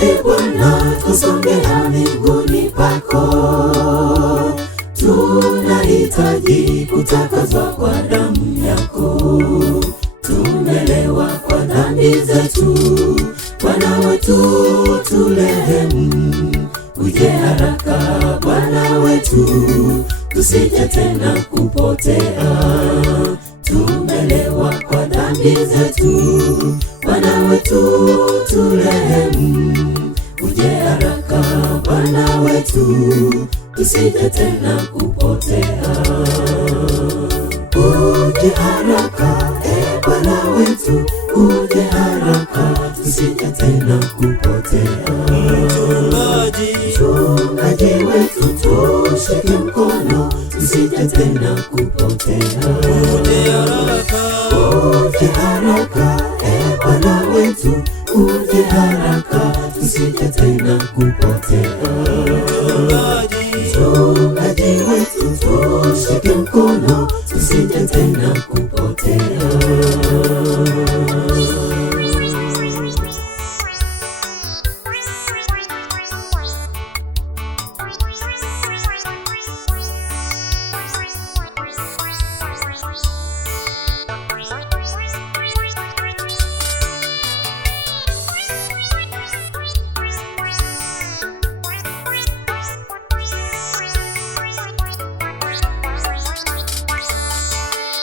E Bwana, tusongea miguuni pako, tunahitaji kutakaswa kwa damu yako. Tumelewa kwa dhambi zetu, Bwana wetu turehemu. Uje haraka Bwana wetu, tusije tena kupotea. Tumelewa kwa dhambi zetu, Bwana wetu turehemu. Uje haraka Bwana wetu, tusije tena kupotea. Uje haraka Bwana wetu, uje haraka, tusije tena kupotea. Mchungaji wetu, tushike mkono, tusije tena kupotea. Uje haraka Bwana wetu, uje haraka, tusije tena kupotea. Mchungaji wetu, tushike mkono, tusije tena kupotea.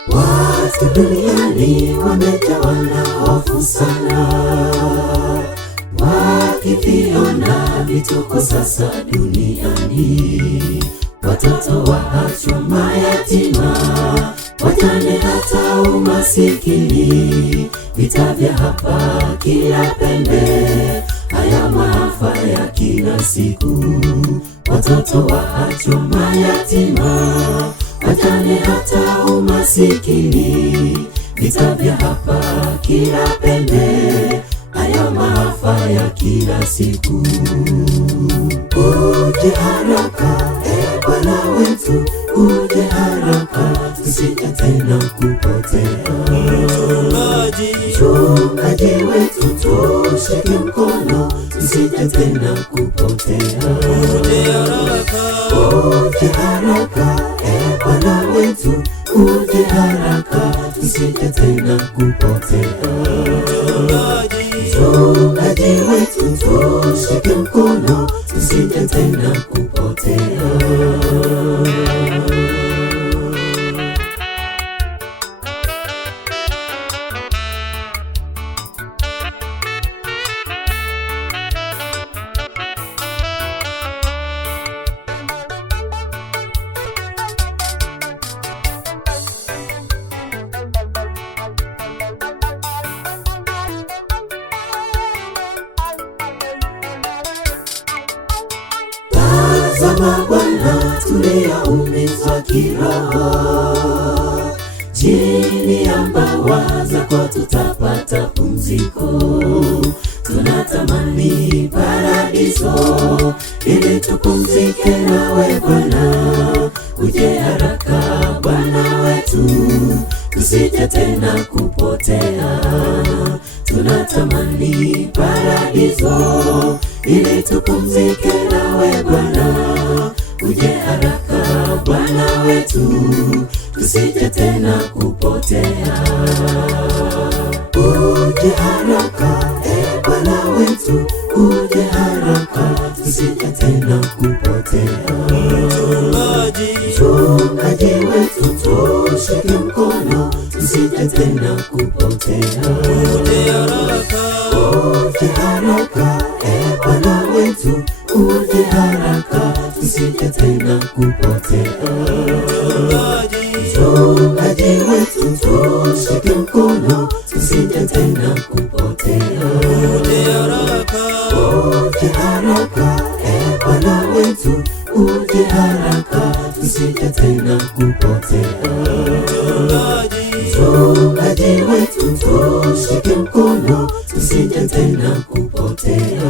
Watu duniani wamejawa na hofu sana, wakiviona vituko sasa duniani. Watoto waachwa mayatima, wajane hata umasikini. Vita vya hapa kila pembe, haya maafa ya kila siku. Watoto waachwa mayatima, wajane hata umasikini. Vita vya hapa kila pembe, haya maafa ya kila siku. Uje haraka Bwana wetu, uje haraka, tusije tena kupotea. Mchungaji wetu, tushike mkono, tusije tena kupotea. Uje haraka Bwana wetu, uje haraka, tusije tena kupotea. Mchungaji wetu, tushike mkono, tusije tena kupotea. Tazama Bwana, tumeumizwa kiroho, chini ya mbawa zako tutapata pumziko. Tunatamani paradiso, ili tupumzike nawe Bwana. Uje haraka Bwana wetu, tusije tena kupotea. Tunatamani paradiso, ili tupumzike nawe Bwana. Uje haraka Bwana wetu, tusije tena kupotea. Uje haraka Bwana wetu, uje haraka, tusije tena kupotea. Mchungaji wetu, tushike mkono, tusije tena kupotea. Uje haraka Bwana wetu, uje haraka, tusije tena kupotea. Mchungaji wetu, tushike mkono, tusije tena kupotea. Uje haraka Bwana wetu, uje haraka, tusije tena kupotea. Mchungaji wetu, tushike mkono, tusije tena kupotea.